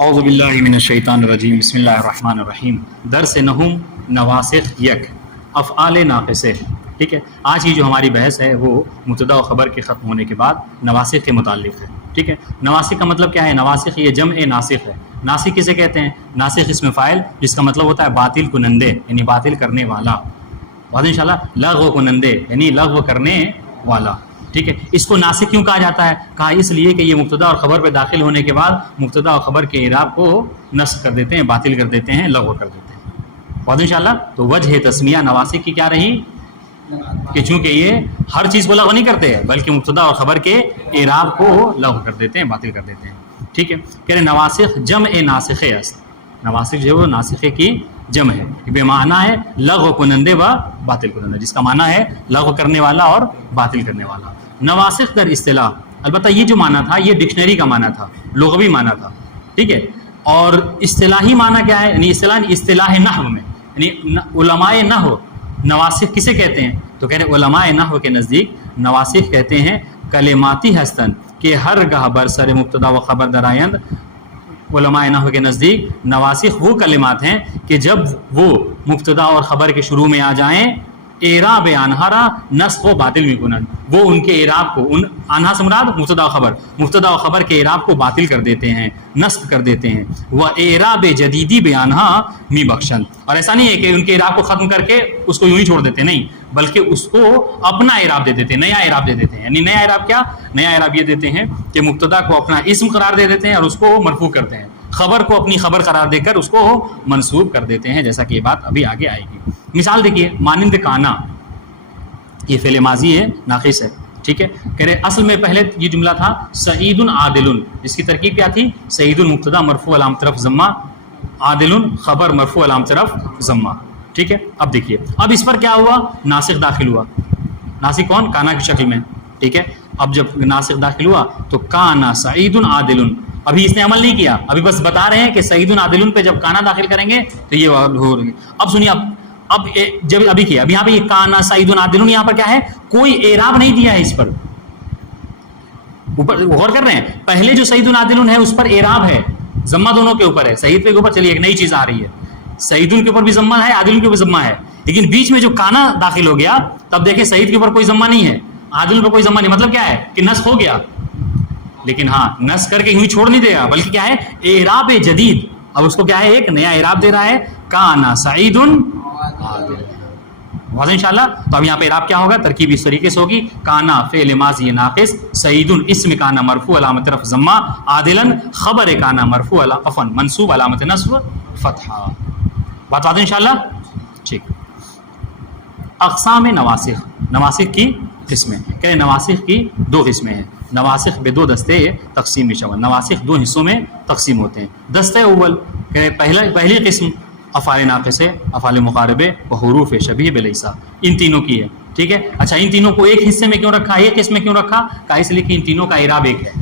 اعوذ باللہ من الشیطان الرجیم بسم اللہ الرحمن الرحیم. درس نحوم نواسخ یک افعال ناقصے. ٹھیک ہے، آج کی جو ہماری بحث ہے وہ مبتدا و خبر کے ختم ہونے کے بعد نواسخ کے متعلق ہے. ٹھیک ہے، نواسخ کا مطلب کیا ہے؟ نواسخ یہ جمع ناسخ ہے. ناسخ کسے کہتے ہیں؟ ناسخ اسم فاعل جس کا مطلب ہوتا ہے باطل کنندے یعنی باطل کرنے والا. ان شاء اللہ لغو کنندے یعنی لغو کرنے والا. ٹھیک ہے، اس کو ناسخ کیوں کہا جاتا ہے؟ کہا اس لیے کہ یہ مبتدا اور خبر پہ داخل ہونے کے بعد مبتدا اور خبر کے اعراب کو نسخ کر دیتے ہیں، باطل کر دیتے ہیں، لغو کر دیتے ہیں. بہت انشاءاللہ تو وجہ تسمیہ نواسخ کی کیا رہی کہ چونکہ یہ ہر چیز کو لغو نہیں کرتے ہیں بلکہ مبتدا اور خبر کے اعراب کو لغو کر دیتے ہیں، باطل کر دیتے ہیں. ٹھیک ہے، کہہ رہے نواسخ جمع ناسخ است. نواسخ جو ہے وہ ناسخے کی جمع ہے، بے معنی ہے لغو کنندے و باطل کنندے، جس کا معنی ہے لغو کرنے والا اور باطل کرنے والا. نواسخ در اصطلاح، البتہ یہ جو معنی تھا یہ ڈکشنری کا معنی تھا، لغوی معنی تھا. ٹھیک ہے، اور اصطلاحی معنی کیا ہے؟ یعنی اصطلاح نحو میں، یعنی علماء نحو نواسخ کسے کہتے ہیں؟ تو کہہ رہے علماء نحو کے نزدیک نواسخ کہتے ہیں کلماتی ہستن کہ ہر گاہ برسر مبتدا و خبر درآیند. علماء نحو کے نزدیک نواسخ وہ کلمات ہیں کہ جب وہ مبتدا اور خبر کے شروع میں آ جائیں اعراب آنہارا نسخ و باطل بھی کنن، وہ ان کے اعراب کو آنہا سے مراد مبتدا و خبر کے اعراب کو باطل کر دیتے ہیں، نسخ کر دیتے ہیں. وہ اعراب جدیدی بیانہا می بخشن، اور ایسا نہیں ہے کہ ان کے اعراب کو ختم کر کے اس کو یوں ہی چھوڑ دیتے، نہیں بلکہ اس کو اپنا اعراب دے دیتے ہیں، نیا اعراب دے دیتے ہیں. یعنی نیا اعراب کیا؟ نیا اعراب یہ دیتے ہیں کہ مبتدا کو اپنا اسم قرار دے دیتے ہیں اور اس کو مرفوع کرتے ہیں، خبر کو اپنی خبر قرار دے کر اس کو منصوب کر دیتے ہیں، جیسا کہ یہ بات ابھی آگے آئے گی. مثال دیکھیے، مانند کانا، یہ فعل ماضی ہے، ناقص ہے. ٹھیک ہے، کہہ رہے اصل میں پہلے یہ جملہ تھا سعید عادل، جس کی ترکیب کیا تھی؟ سعید مبتدا مرفوع علامت رفع ضمہ، عادل خبر مرفوع علامت رفع ضمہ. ٹھیک ہے، اب دیکھیے اب اس پر کیا ہوا؟ ناسخ داخل ہوا. ناسخ کون؟ کانا کی شکل میں. ٹھیک ہے، اب جب ناسخ داخل ہوا تو کانا سعید عادل، ابھی اس نے عمل نہیں کیا، ابھی بس بتا رہے ہیں کہ سعید عادل پہ جب کانا داخل کریں گے تو یہ ہو رہی. اب سنیے، اب جب ابھی کیا، اب یہاں پہ یہ کانا سعید عادل، یہاں پر کیا ہے؟ کوئی اعراب نہیں دیا ہے اس پر. اوپر غور کر رہے ہیں، پہلے جو سعید عادل ہے اس پر اعراب ہے، ضمہ دونوں کے اوپر ہے. سعید کے اوپر چلیے ایک نئی چیز آ رہی ہے، سعید کے اوپر بھی ضمہ ہے، عادل کے اوپر ضمہ ہے، لیکن بیچ میں جو کانا داخل ہو گیا تب دیکھیں سعید کے اوپر کوئی ضمہ نہیں ہے، عادل پر کوئی ضمہ نہیں. مطلب کیا ہے کہ نسخ ہو گیا، لیکن ہاں نسخ کر کے یوں ہی چھوڑ نہیں دے گا بلکہ کیا ہے؟ اعراب جدید. اب اس کو کیا ہے؟ ایک نیا اعراب دے رہا ہے، کانا سعید عادل. واضح انشاءاللہ. تو اب یہاں پہ اعراب کیا ہوگا؟ ترکیب اس طریقے سے ہوگی، کانا فعل ماضی ناقص، سعید اسم کانا مرفوع علامت رفع ضمہ، عادلا خبر کانا مرفوع منصوب علامت نصب فتحہ. بات واضح انشاءاللہ. ٹھیک. اقسام نواسخ، نواسخ کی قسمیں. کہ نواسخ کی دو قسمیں ہیں. نواسخ بے دو دستے تقسیم شامل، نواسخ دو حصوں میں تقسیم ہوتے ہیں. دستے اول کہ پہلی قسم افعال ناقصے، افعال مقاربے و حروف شبیہ بلیسا، ان تینوں کی ہے. ٹھیک ہے، اچھا ان تینوں کو ایک حصے میں کیوں رکھا؟ ایک قسم میں کیوں رکھا؟ کہا اس لیے کہ ان تینوں کا اعراب ایک ہے،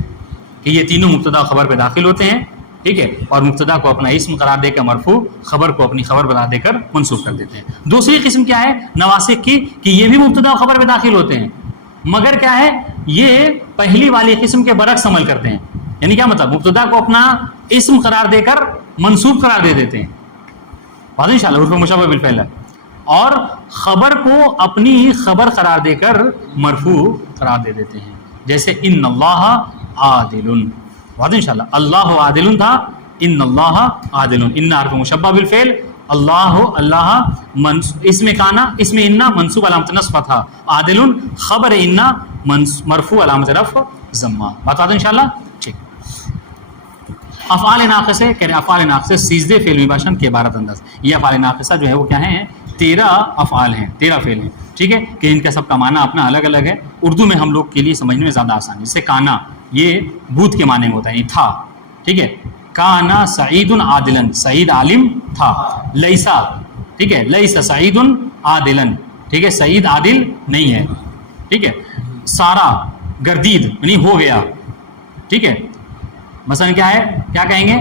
کہ یہ تینوں مبتدا خبر پہ داخل ہوتے ہیں. ٹھیک ہے، اور مبتدا کو اپنا اسم قرار دے کر مرفوع، خبر کو اپنی خبر قرار دے کر منصوب کر دیتے ہیں. دوسری قسم کیا ہے نواسخ کی؟ کہ یہ بھی مبتدا خبر پہ داخل ہوتے ہیں مگر کیا ہے؟ یہ پہلی والی قسم کے برعکس عمل کرتے ہیں. یعنی کیا مطلب؟ مبتدا کو اپنا اسم قرار دے کر منصوب قرار دے دیتے ہیں، واضح انشاءاللہ، حروف مشبہ بالفعل، اور خبر کو اپنی خبر قرار دے کر مرفوع قرار دے دیتے ہیں. جیسے ان اللہ عادل، واضح انشاءاللہ، اللہ عادل تھا، ان اللہ عادل، ان حرف مشبہ بالفعل، اللہ اسم کانا اسم انا منصوب علامت نصب تھا، عادل خبر انا مرفوع علامت رفع ضمہ. بات آتا انشاءاللہ. ٹھیک. افعال ناقصے، کہہ رہے افعال ناقصے سیزدے فعل مباشن کے عبارت انداز. یہ افعال ناقصہ جو ہے وہ کیا ہیں؟ 13 افعال ہیں، 13 فعل ہیں. ٹھیک ہے، کہ ان کا سب کا معنی اپنا الگ الگ ہے. اردو میں ہم لوگ کے لیے سمجھنے میں زیادہ آسان ہے. جیسے کانا، یہ بوت کے معنی میں ہوتا ہے، یہ تھا. ٹھیک ہے، کانا سعید عادلا، سعید عالم تھا. لیسا، ٹھیک ہے، لیسا سعید عادلا، ٹھیک ہے، سعید عادل نہیں ہے. ٹھیک ہے، سارا گردید یعنی ہو گیا. ٹھیک ہے، مثلا کیا ہے؟ کیا کہیں گے؟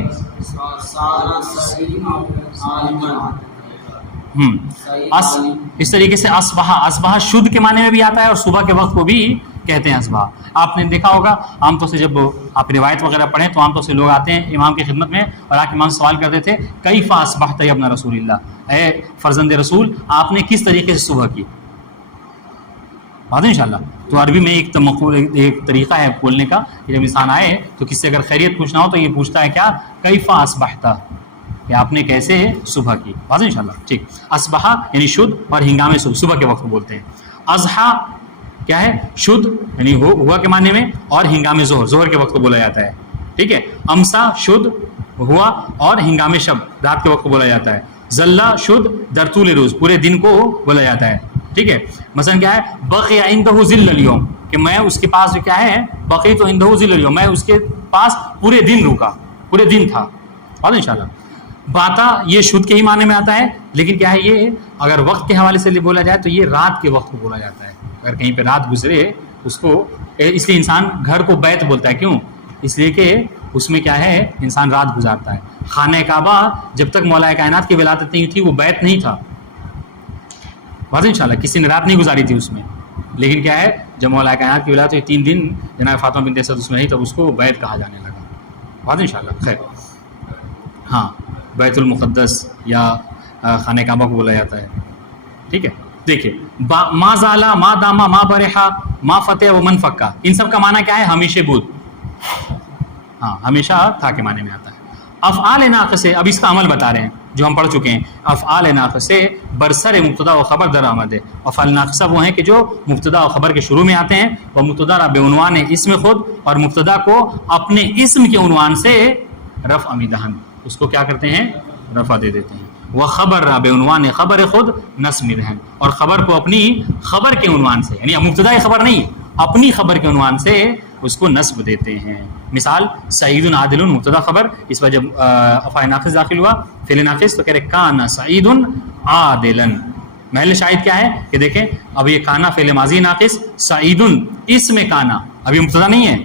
اس طریقے سے اصبح، اصبح شدھ کے معنی میں بھی آتا ہے اور صبح کے وقت کو بھی کہتے ہیں اصبح. آپ نے دیکھا ہوگا عام طور سے جب آپ روایت وغیرہ پڑھیں تو عام طور سے لوگ آتے ہیں امام کی خدمت میں اور آ کے امام سوال کرتے تھے کیف اصبحت یا ابن رسول اللہ، اے فرزند رسول آپ نے کس طریقے سے صبح کی. بات ہے انشاءاللہ. تو عربی میں ایک طریقہ ہے بولنے کا کہ جب انسان آئے تو کس سے اگر خیریت پوچھنا ہو تو یہ پوچھتا ہے کیا کیف اصبحت، کہ آپ نے کیسے صبح کی. بات ہے انشاءاللہ. ٹھیک. اصبح یعنی شد اور ہنگام صبح کے وقت کو بولتے ہیں. اضحیٰ کیا ہے؟ شد یعنی ہوا کے معنی میں، اور ہنگام ظہر کے وقت کو بولا جاتا ہے. ٹھیک ہے. امسا شد ہوا اور ہنگام شب رات کے وقت کو بولا جاتا ہے. ذلہ شد در طول روز پورے دن کو بولا جاتا ہے. ٹھیک ہے. مثلا کیا ہے بقی عندہ ذل الیوم، کہ میں اس کے پاس جو کیا ہے بقی تو عندہ ذل الیوم، میں اس کے پاس پورے دن رکا، پورے دن تھا. بات انشاءاللہ. باتا یہ شد کے ہی معنی میں آتا ہے، لیکن کیا ہے یہ اگر وقت کے حوالے سے بولا جائے تو یہ رات کے وقت کو بولا جاتا ہے. اگر کہیں پہ رات گزرے اس کو، اس لیے انسان گھر کو بیت بولتا ہے. کیوں؟ اس لیے کہ اس میں کیا ہے انسان رات گزارتا ہے. خانہ کعبہ جب تک مولا کائنات کی ولادت نہیں تھی وہ بیت نہیں تھا. واضح انشاءاللہ. کسی نے رات نہیں گزاری تھی اس میں، لیکن کیا ہے جب مولا کائنات کی ولادت ہوئی 3 دن جناب فاطمہ بنت اسد اس میں نہیں، تب اس کو بیت کہا جانے لگا. واضح انشاءاللہ. خیر. ہاں بیت المقدس یا خانہ کعبہ کو بولا جاتا ہے. ٹھیک ہے. دیکھیے ما زالا ما داما ما برحا ما فتح و من فکا، ان سب کا معنی کیا ہے؟ ہمیشہ بود. ہاں ہمیشہ تھا کے معنی میں آتا ہے. افعال ناقص، اب اس کا عمل بتا رہے ہیں جو ہم پڑھ چکے ہیں. افعال ناقص برسر مبتدا و خبر در آمد ہے. افعال ناقصہ وہ ہیں کہ جو مبتدا و خبر کے شروع میں آتے ہیں. وہ مبتدا را بے عنوان اسم خود، اور مبتدا کو اپنے اسم کے عنوان سے رفع مدہن، اس کو کیا کرتے ہیں رفع دے دیتے ہیں. وہ خبر را بے عنوان خبر خود نصب مدہن، اور خبر کو اپنی خبر کے عنوان سے، یعنی مبتدا خبر نہیں اپنی خبر کے عنوان سے اس کو نصب دیتے ہیں. مثال سعید عادل مبتدا خبر، اس پر جب افعال ناقص داخل ہوا فعل ناقص تو کہہ رہے کانا سعید عادلا. محل شاہد کیا ہے کہ دیکھیں اب یہ کانا فعل ماضی ناقص، سعید اس میں کانا ابھی مبتدا نہیں ہے،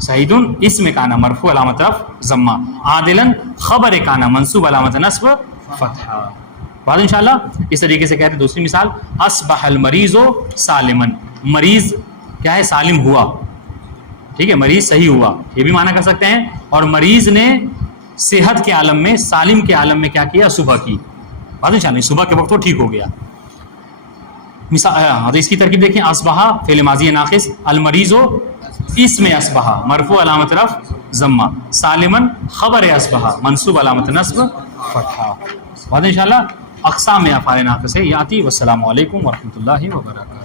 سعید اس میں کانا مرفوع علامت رفع ضمہ، عادلا خبر کانا منصوب علامت نصب فتحہ. بعد انشاءاللہ اس طریقے سے کہتے ہیں. دوسری مثال اصبح المریض سالما، مریض کیا ہے سالم ہوا. ٹھیک ہے. مریض صحیح ہوا یہ بھی معنی کر سکتے ہیں. اور مریض نے صحت کے عالم میں، سالم کے عالم میں کیا کیا؟ صبح کی. بعد انشاءاللہ صبح کے وقت وہ ٹھیک ہو گیا. مثال اس کی ترکیب دیکھیں. اصبح فعل ماضی ناقص، المریض اس میں اصبح مرفوع علامت رفع ضمہ، سالما خبر اصبح منصوب علامت نصب فتحہ. بعد انشاءاللہ اقسام افعال ناقص یاتی. والسلام علیکم ورحمۃ اللہ وبرکاتہ.